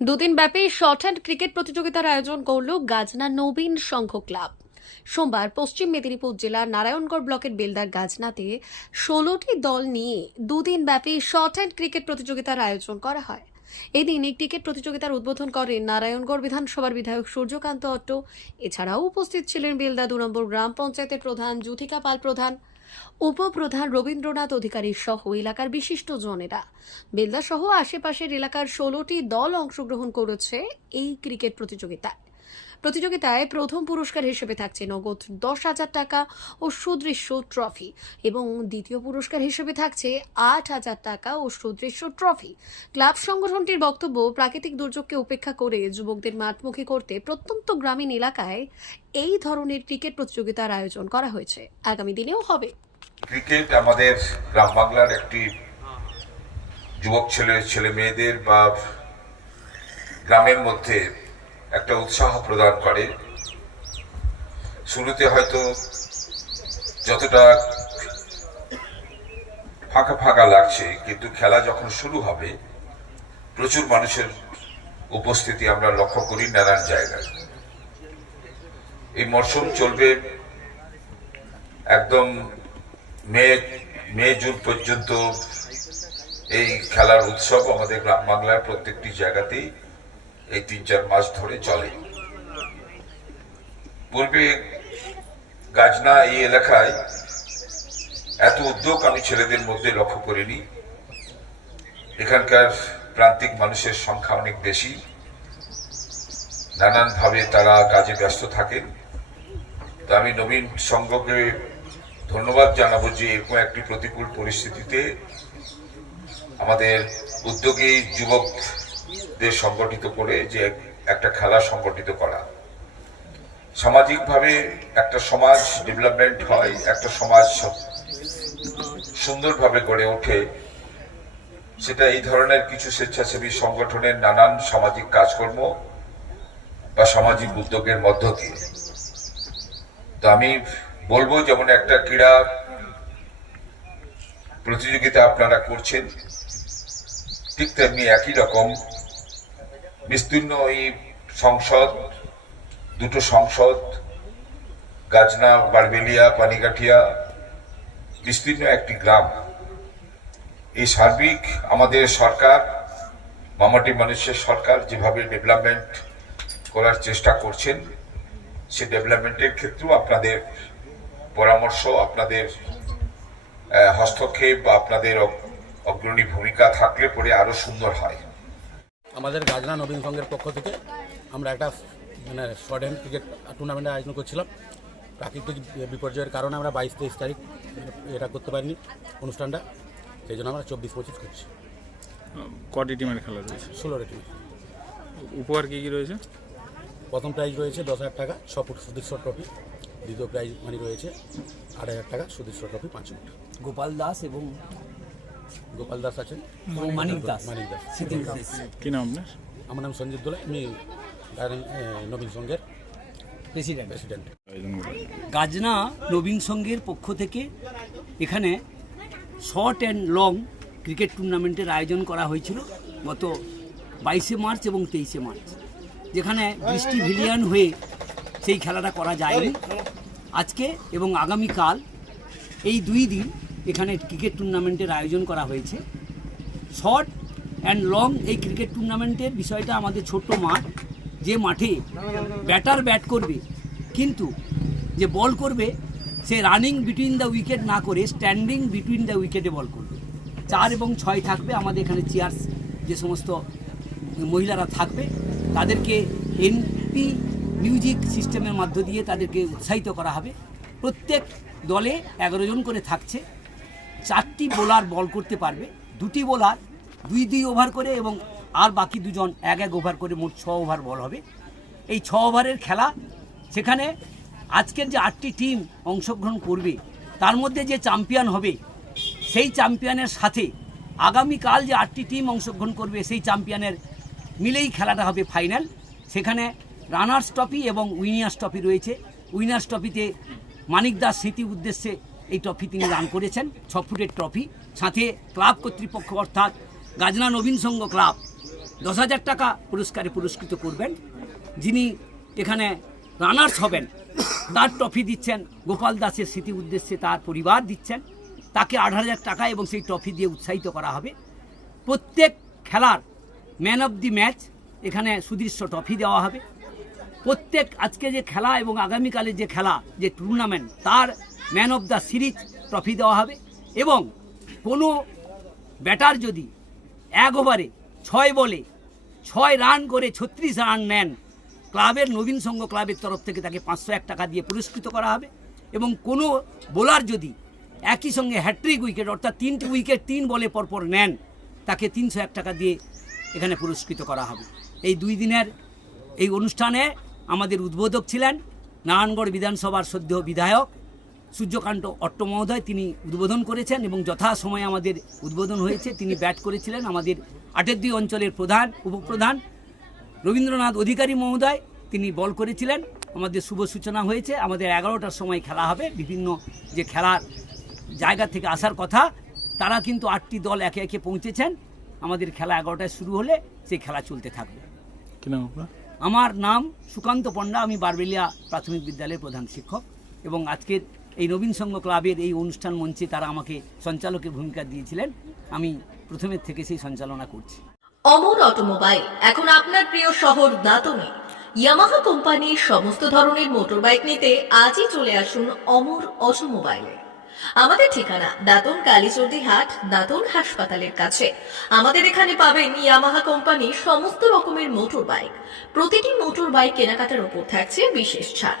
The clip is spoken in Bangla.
দুদিন ব্যাপী শর্ট হ্যান্ড ক্রিকেট প্রতিযোগিতার আয়োজন করল গাজনা নবীন সংঘ ক্লাব। সোমবার পশ্চিম মেদিনীপুর জেলার নারায়ণগড় ব্লকের বেলদার গাজনাতে ষোলোটি দল নিয়ে দুদিন ব্যাপী শর্ট হ্যান্ড ক্রিকেট প্রতিযোগিতার আয়োজন করা হয়। এদিন এই ক্রিকেট প্রতিযোগিতার উদ্বোধন করেন নারায়ণগড় বিধানসভার বিধায়ক সূর্যকান্ত অট্ট। এছাড়াও উপস্থিত ছিলেন বেলদা দু নম্বর গ্রাম পঞ্চায়েতের প্রধান, জ্যোতিকা পাল প্রধান উপপ্রধান রবীন্দ্রনাথ অধিকারী সহ এলাকার বিশিষ্ট জনেরা। বেলদা সহ আশেপাশের এলাকার ষোলোটি দল অংশগ্রহণ করেছে এই ক্রিকেট প্রতিযোগিতায়। প্রতিযোগিতায় প্রথম পুরস্কার হিসেবে থাকছে নগদ দশ হাজার টাকা ও সুদৃশ্য ট্রফি এবং দ্বিতীয় পুরস্কার হিসেবে থাকছে আট হাজার টাকা ও সুদৃশ্য ট্রফি। ক্লাব সংগঠনটির বক্তব্য, প্রাকৃতিক দুর্যোগকে উপেক্ষা করে যুবকদের মাঠমুখী করতে প্রত্যন্ত গ্রামীণ এলাকায় এই ধরনের ক্রিকেট প্রতিযোগিতার আয়োজন করা হয়েছে। আগামী দিনেও হবে। ক্রিকেট আমাদের গ্রাম বাংলার একটি যুবক ছেলে ছেলে মেয়েদের বা গ্রামের মধ্যে একটা উৎসাহ প্রদান করে। শুরুতে হয়তো যতটা ফাঁকা ফাঁকা লাগছে, কিন্তু খেলা যখন শুরু হবে, প্রচুর মানুষের উপস্থিতি আমরা লক্ষ্য করি নানান জায়গায়। এই মরশুম চলবে একদম মে মে, জুন পর্যন্ত এই খেলার উৎসব আমাদের গ্রাম বাংলার প্রত্যেকটি জায়গাতেই এই তিন চার মাস ধরে চলে। পূর্বে গাজনা এই এলাকায় এত উদ্যোগ আমি ছেলেদের মধ্যে লক্ষ্য করিনি। এখানকার প্রান্তিক মানুষের সংখ্যা অনেক বেশি। নানানভাবে তারা কাজে ব্যস্ত থাকেন। তো আমি নবীন সংঘকে ধন্যবাদ জানাব যে এরকম একটি প্রতিকূল পরিস্থিতিতে আমাদের উদ্যোগী যুবকদের সংগঠিত করে যে একটা খেলা সংগঠিত করা। সামাজিকভাবে একটা সমাজ ডেভেলপমেন্ট হয়, একটা সমাজ সুন্দরভাবে গড়ে ওঠে, সেটা এই ধরনের কিছু স্বেচ্ছাসেবী সংগঠনের নানান সামাজিক কাজকর্ম বা সামাজিক উদ্যোগের মধ্য দিয়ে। তো আমি বলব যেমন একটা ক্রীড়া প্রতিযোগিতা আপনারা করছেন, ঠিক তেমনি একই রকম বিস্তীর্ণ এই সংসদ, দুটো সংসদ, গাজনা, বারবেলিয়া, পানিকাঠিয়া বিস্তীর্ণ একটি গ্রাম। এই সার্বিক আমাদের সরকার, মামাটি মানুষের সরকার যেভাবে ডেভেলপমেন্ট করার চেষ্টা করছেন, সে ডেভেলপমেন্টের ক্ষেত্রেও আপনাদের পরামর্শ, আপনাদের হস্তক্ষেপ বা আপনাদের অগ্রণী ভূমিকা থাকলে পরে আরও সুন্দর হয়। আমাদের গাজনা নবীন সংঘের পক্ষ থেকে আমরা একটা মানে শর্ট হ্যান্ড ক্রিকেট টুর্নামেন্টের আয়োজন করছিলাম। প্রাকৃতিক বিপর্যয়ের কারণে আমরা বাইশ তেইশ তারিখ এটা করতে পারিনি অনুষ্ঠানটা। সেই জন্য আমরা চব্বিশ পঁচিশ করছি। কটি টিমের খেলা রয়েছে? ষোলোর টিম উপহার কী কী রয়েছে? প্রথম প্রাইজ রয়েছে দশ হাজার টাকা ছ ফুট সুদৃশ্য ট্রফি দ্বিতীয় প্রাইজ মানি রয়েছে আট হাজার টাকা সুদৃশ্য ট্রফি পাঁচ ফুট। গোপাল দাস এবং গোপাল দাস আছেন। মানিক দাস। মানিক দাস। কি নাম আপনার? আমার নাম সঞ্জিত দোলা আমি নবীন সংঘের প্রেসিডেন্ট প্রেসিডেন্ট গাজনা নবীন সংঘের পক্ষ থেকে এখানে শর্ট অ্যান্ড লং ক্রিকেট টুর্নামেন্টের আয়োজন করা হয়েছিল গত বাইশে মার্চ এবং তেইশে মার্চ যেখানে বৃষ্টি ভিলিয়ান হয়ে সেই খেলাটা করা যায়নি। আজকে এবং আগামীকাল এই দুই দিন এখানে ক্রিকেট টুর্নামেন্টের আয়োজন করা হয়েছে। শর্ট অ্যান্ড লং এই ক্রিকেট টুর্নামেন্টের বিষয়টা আমাদের ছোট্ট মাঠ, যে মাঠে ব্যাটার ব্যাট করবে, কিন্তু যে বল করবে, সে রানিং বিটুইন দ্য উইকেট না করে স্ট্যান্ডিং বিটুইন দ্য উইকেটে বল করবে। চার এবং ছয় থাকবে, আমাদের এখানে চেয়ার্স যে সমস্ত মহিলারা থাকবে, তাদেরকে এনপি মিউজিক সিস্টেমের মধ্য দিয়ে তাদেরকে উৎসাহিত করা হবে। প্রত্যেক দলে এগারো জন করে থাকছে। চারটি বোলার বল করতে পারবে। দুটি বোলার দুই দুই ওভার করে এবং আর বাকি দুজন এক এক ওভার করে মোট ছ ওভার বল হবে। এই ছ ওভারের খেলা, সেখানে আজকের যে আটটি টিম অংশগ্রহণ করবে, তার মধ্যে যে চ্যাম্পিয়ন হবে, সেই চ্যাম্পিয়নের সাথে আগামীকাল যে আটটি টিম অংশগ্রহণ করবে, সেই চ্যাম্পিয়নের মিলেই খেলাটা হবে ফাইনাল সেখানে রানার্স ট্রফি এবং উইনিয়ার্স ট্রফি রয়েছে। উইনার্স ট্রফিতে মানিক দাস স্মৃতি উদ্দেশ্যে এই ট্রফি তিনি দান করেছেন ছ ফুটের ট্রফি সাথে ক্লাব কর্তৃপক্ষ অর্থাৎ গাজনা নবীন সংঘ ক্লাব দশ হাজার টাকা পুরস্কারে পুরস্কৃত করবেন। যিনি এখানে রানার্স হবেন, তার ট্রফি দিচ্ছেন, গোপাল দাসের স্মৃতি উদ্দেশ্যে তার পরিবার দিচ্ছেন। তাকে আট হাজার টাকা এবং সেই ট্রফি দিয়ে উৎসাহিত করা হবে। প্রত্যেক খেলার ম্যান অফ দি ম্যাচ এখানে সুদৃশ্য ট্রফি দেওয়া হবে। প্রত্যেক আজকে যে খেলা এবং আগামীকালে যে খেলা, যে টুর্নামেন্ট তার man of the series trophy দেওয়া হবে এবং কোনো ব্যাটার যদি এক ওভারে ছয় বলে, ছয় রান করে ছত্রিশ রান নেন, ক্লাবের নবীন সংঘ ক্লাবের তরফ থেকে তাকে পাঁচশো এক টাকা দিয়ে পুরস্কৃত করা হবে এবং কোনো বোলার যদি একই সঙ্গে হ্যাট্রিক উইকেট, অর্থাৎ তিনটি উইকেট তিন বলে পরপর নেন, তাকে তিনশো এক টাকা দিয়ে এখানে পুরস্কৃত করা হবে। এই দুই দিনের এই অনুষ্ঠানে আমাদের উদ্বোধক ছিলেন, নারায়ণগড় বিধানসভার সদ্য বিধায়ক সূর্যকান্ত অট্ট মহোদয় তিনি উদ্বোধন করেছেন এবং যথাসময়ে আমাদের উদ্বোধন হয়েছে তিনি ব্যাট করেছিলেন আমাদের আটের দুই অঞ্চলের প্রধান উপপ্রধান রবীন্দ্রনাথ অধিকারী মহোদয় তিনি বল করেছিলেন। আমাদের শুভ সূচনা হয়েছে আমাদের এগারোটার সময় খেলা হবে বিভিন্ন যে খেলার জায়গা থেকে আসার কথা তারা কিন্তু আটটি দল একে একে পৌঁছেছেন। আমাদের খেলা এগারোটায় শুরু হলে সেই খেলা চলতে থাকবে। আমার নাম সুকান্ত পণ্ডা আমি বারবেলিয়া প্রাথমিক বিদ্যালয়ের প্রধান শিক্ষক এবং আজকের এই নবীন সংঘ ক্লাবের এই অনুষ্ঠান মঞ্চে তারা আমাকে সঞ্চালকের ভূমিকা দিয়েছিলেন। আমি প্রথমের থেকে সেই সঞ্চালনা করছি। অমর অটোমোবাইল, এখন আপনার প্রিয় শহর দাতনে। ইয়ামাহা কোম্পানির সমস্ত ধরনের মোটরবাইক নিতে আজই চলে আসুন অমর অটোমোবাইলে। আমাদের ঠিকানা দাতন কালীচর্দি হাট, দাতন হাসপাতালের কাছে। আমাদের এখানে পাবেন ইয়ামাহা কোম্পানির সমস্ত রকমের মোটর বাইক প্রতিটি মোটর বাইক কেনাকাটার উপর থাকছে বিশেষ ছাড়।